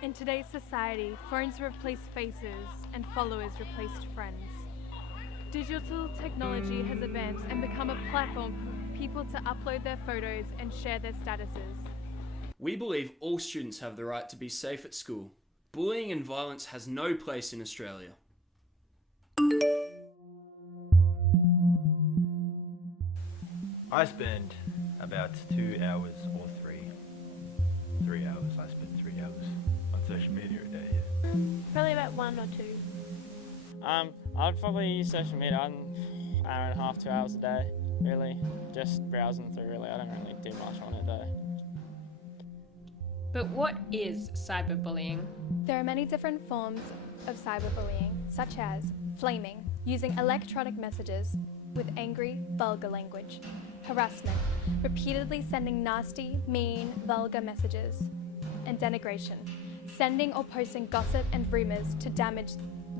In today's society, phones replace faces and followers replaced friends. Digital technology has advanced and become a platform for people to upload their photos and share their statuses. We believe all students have the right to be safe at school. Bullying and violence has no place in Australia. I spend about 2 hours or 3 hours. I spend 3 hours on social media a day, yeah. Probably about 1 or 2. I'd probably use social media an hour and a half, 2 hours a day, really. Just browsing through, really. I don't really do much on it, though. But what is cyberbullying? There are many different forms of cyberbullying, such as flaming, using electronic messages with angry, vulgar language; harassment, repeatedly sending nasty, mean, vulgar messages; and denigration, sending or posting gossip and rumours to damage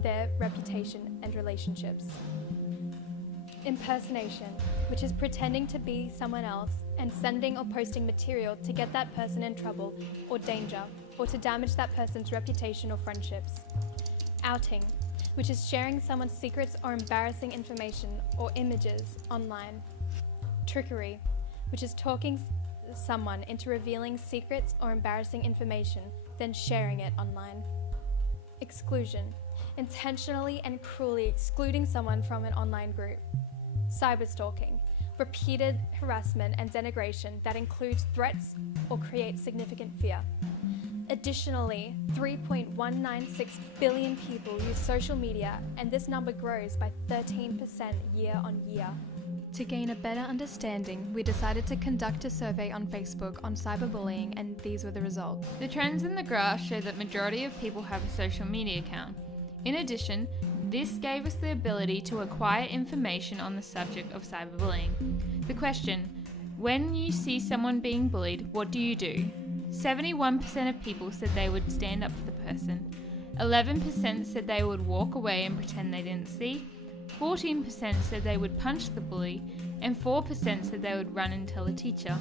their reputation and relationships. Impersonation, which is pretending to be someone else and sending or posting material to get that person in trouble or danger, or to damage that person's reputation or friendships. Outing, which is sharing someone's secrets or embarrassing information or images online. Trickery, which is talking someone into revealing secrets or embarrassing information, then sharing it online. Exclusion, intentionally and cruelly excluding someone from an online group. Cyberstalking, repeated harassment and denigration that includes threats or creates significant fear. Additionally, 3.196 billion people use social media, and this number grows by 13% year on year. To gain a better understanding, we decided to conduct a survey on Facebook on cyberbullying, and these were the results. The trends in the graph show that majority of people have a social media account. In addition, this gave us the ability to acquire information on the subject of cyberbullying. The question, when you see someone being bullied, what do you do? 71% of people said they would stand up for the person. 11% said they would walk away and pretend they didn't see. 14% said they would punch the bully, and 4% said they would run and tell a teacher.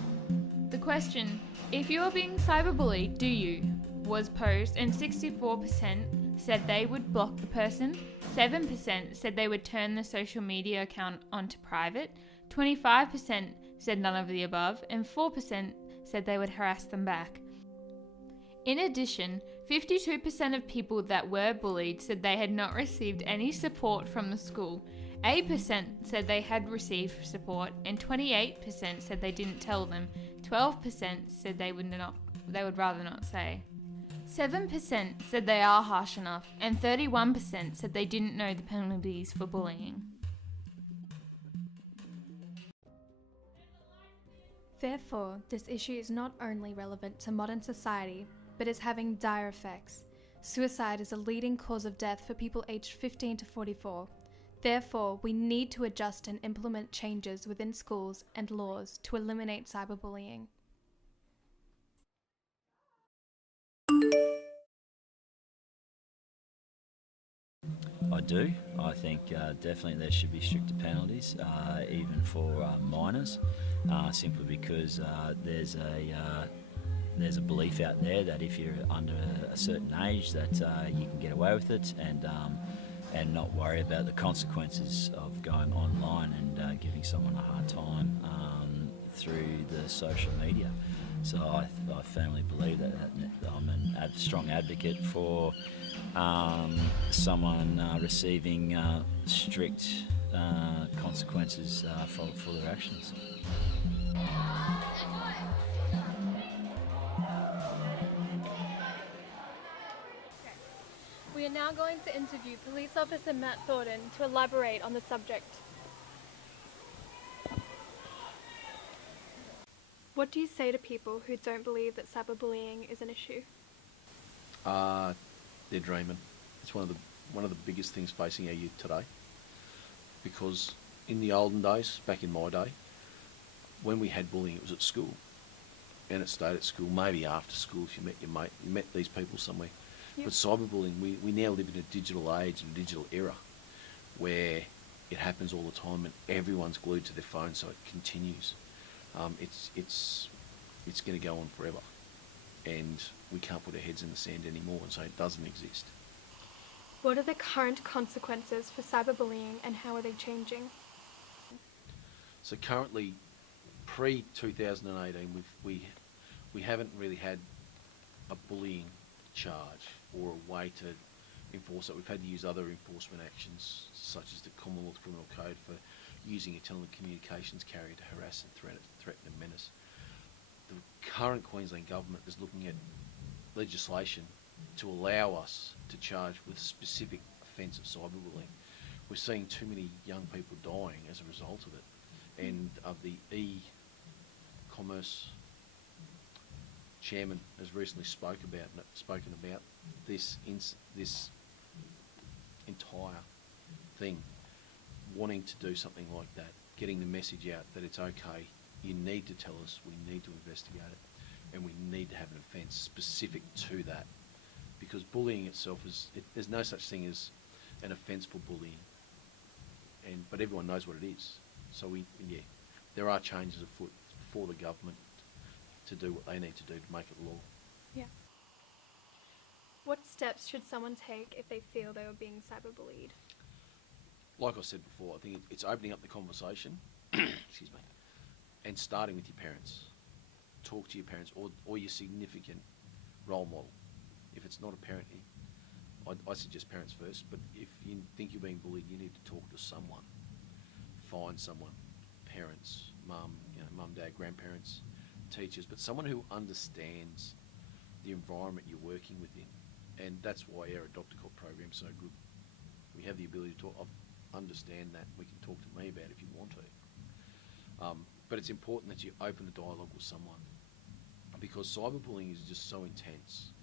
The question, if you are being cyberbullied, do you? Was posed, and 64% said they would block the person, 7% said they would turn the social media account onto private, 25% said none of the above, and 4% said they would harass them back. In addition, 52% of people that were bullied said they had not received any support from the school, 8% said they had received support, and 28% said they didn't tell them, 12% said they would rather not say. 7% said they are harsh enough, and 31% said they didn't know the penalties for bullying. Therefore, this issue is not only relevant to modern society, but is having dire effects. Suicide is a leading cause of death for people aged 15 to 44. Therefore, we need to adjust and implement changes within schools and laws to eliminate cyberbullying. I do. I think definitely there should be stricter penalties, even for minors, simply because there's a belief out there that if you're under a certain age that you can get away with it and not worry about the consequences of going online and giving someone a hard time through the social media. So I firmly believe that I'm a strong advocate for someone receiving strict consequences for their actions. We are now going to interview Police Officer Matt Thornton to elaborate on the subject. What do you say to people who don't believe that cyberbullying is an issue? They're dreaming. It's one of the biggest things facing our youth today. Because in the olden days, back in my day, when we had bullying, it was at school, and it stayed at school. Maybe after school, if you met your mate, you met these people somewhere. Yep. But cyberbullying, we now live in a digital age, in a digital era, where it happens all the time, and everyone's glued to their phone, so it continues. It's going to go on forever, and we can't put our heads in the sand anymore and say it doesn't exist. What are the current consequences for cyberbullying and how are they changing? So currently, pre-2018, we haven't really had a bullying charge or a way to enforce it. We've had to use other enforcement actions, such as the Commonwealth Criminal Code for using a telecommunications carrier to harass and threaten and menace. The current Queensland Government is looking at legislation to allow us to charge with specific offence of cyberbullying. We're seeing too many young people dying as a result of it, and the e-commerce chairman has recently spoken about this entire thing, wanting to do something like that, getting the message out that it's okay, you need to tell us, we need to investigate it, and we need to have an offence specific to that. Because bullying itself there's no such thing as an offence for bullying, but everyone knows what it is. So there are changes afoot for the government to do what they need to do to make it law. Yeah. What steps should someone take if they feel they were being cyberbullied? Like I said before, I think it's opening up the conversation, excuse me, and starting with your parents. Talk to your parents or your significant role model. If it's not a parent, I suggest parents first, but if you think you're being bullied, you need to talk to someone. Find someone, parents, mum, dad, grandparents, teachers, but someone who understands the environment you're working within. And that's why our Doctor Cop program is so good. We have the ability to talk, understand that, we can talk to me about it if you want to. But it's important that you open a dialogue with someone, because cyberbullying is just so intense.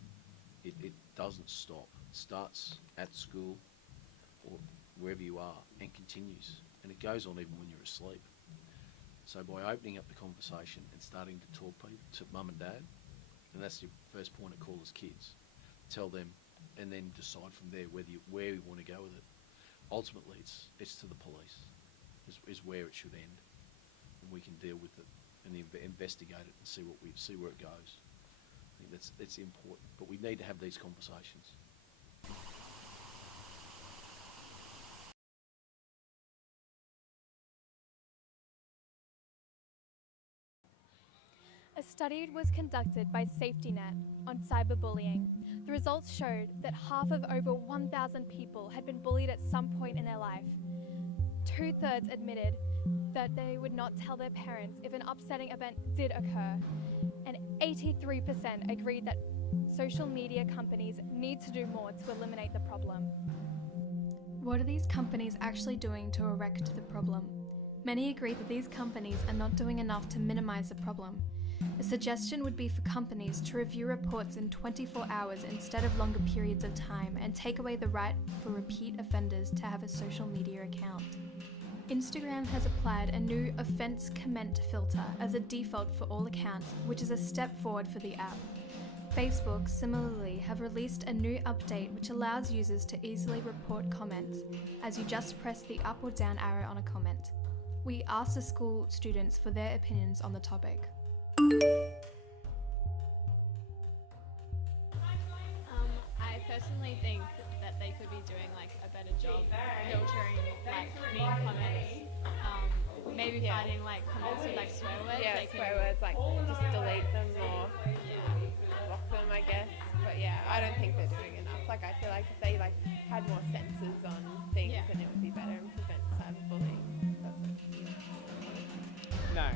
It doesn't stop. It starts at school or wherever you are and continues. And it goes on even when you're asleep. So by opening up the conversation and starting to talk to mum and dad, and that's your first point of call as kids, tell them and then decide from there where you want to go with it. Ultimately, it's to the police is where it should end, and we can deal with it and investigate it and see where it goes. I think that's important, but we need to have these conversations. A study was conducted by SafetyNet on cyberbullying. The results showed that half of over 1,000 people had been bullied at some point in their life. 2/3 admitted that they would not tell their parents if an upsetting event did occur, and 83% agreed that social media companies need to do more to eliminate the problem. What are these companies actually doing to erect the problem? Many agree that these companies are not doing enough to minimize the problem. A suggestion would be for companies to review reports in 24 hours instead of longer periods of time, and take away the right for repeat offenders to have a social media account. Instagram has applied a new offence comment filter as a default for all accounts, which is a step forward for the app. Facebook similarly have released a new update which allows users to easily report comments, as you just press the up or down arrow on a comment. We asked the school students for their opinions on the topic. I personally think that they could be doing like a better job filtering like mean comments. Maybe finding like comments with like swear words. Yeah, they swear words, like just delete them or block them, I guess. But yeah, I don't think they're doing enough. Like I feel like if they like had more sensors on things, then it would be better and prevent cyberbullying. No.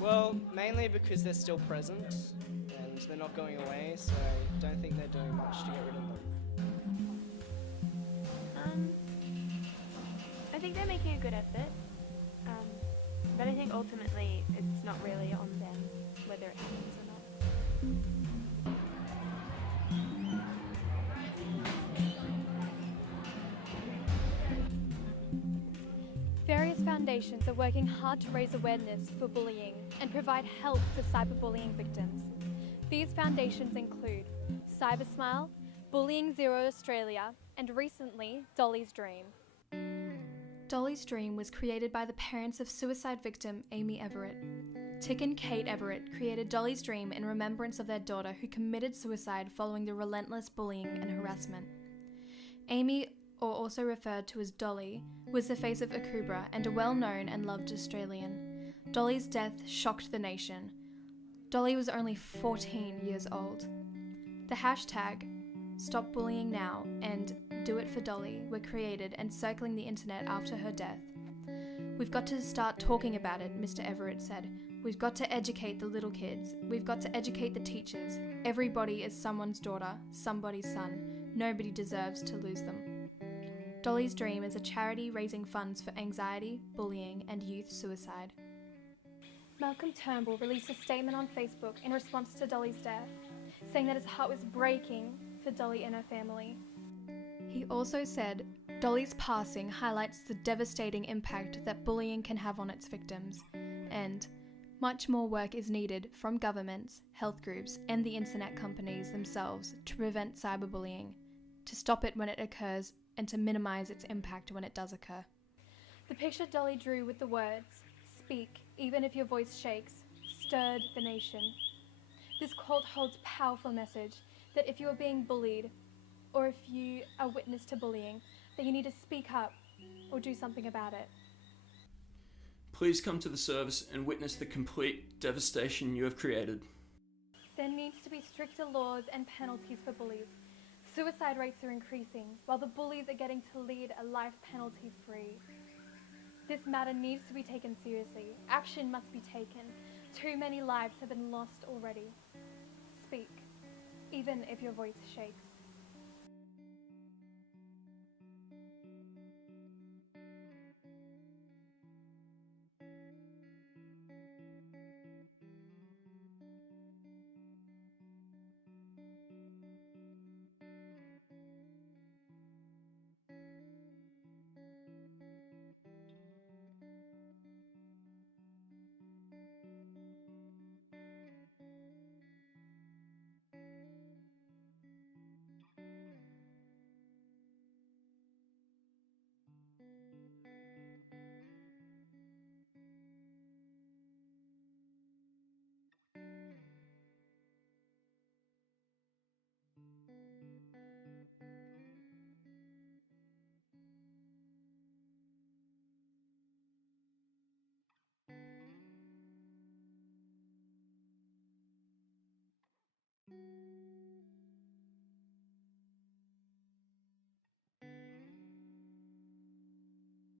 Well, mainly because they're still present and they're not going away, so I don't think they're doing much to get rid of them. I think they're making a good effort, but I think ultimately it's not really on them whether it happens or not. Various foundations are working hard to raise awareness for bullying and provide help for cyberbullying victims. These foundations include CyberSmile, Bullying Zero Australia, and recently, Dolly's Dream. Dolly's Dream was created by the parents of suicide victim Amy Everett. Tick and Kate Everett created Dolly's Dream in remembrance of their daughter who committed suicide following the relentless bullying and harassment. Amy, or also referred to as Dolly, was the face of Akubra and a well-known and loved Australian. Dolly's death shocked the nation. Dolly was only 14 years old. The hashtag Stop Bullying Now and Do It for Dolly were created and circling the internet after her death. We've got to start talking about it, Mr. Everett said. We've got to educate the little kids. We've got to educate the teachers. Everybody is someone's daughter, somebody's son. Nobody deserves to lose them. Dolly's Dream is a charity raising funds for anxiety, bullying, and youth suicide. Malcolm Turnbull released a statement on Facebook in response to Dolly's death, saying that his heart was breaking for Dolly and her family. He also said, Dolly's passing highlights the devastating impact that bullying can have on its victims, and much more work is needed from governments, health groups, and the internet companies themselves to prevent cyberbullying, to stop it when it occurs, and to minimize its impact when it does occur. The picture Dolly drew with the words, "Speak, even if your voice shakes," stirred the nation. This quote holds a powerful message that if you are being bullied, or if you are witness to bullying, that you need to speak up or do something about it. Please come to the service and witness the complete devastation you have created. There needs to be stricter laws and penalties for bullies. Suicide rates are increasing, while the bullies are getting to lead a life penalty-free. This matter needs to be taken seriously. Action must be taken. Too many lives have been lost already. Speak, even if your voice shakes.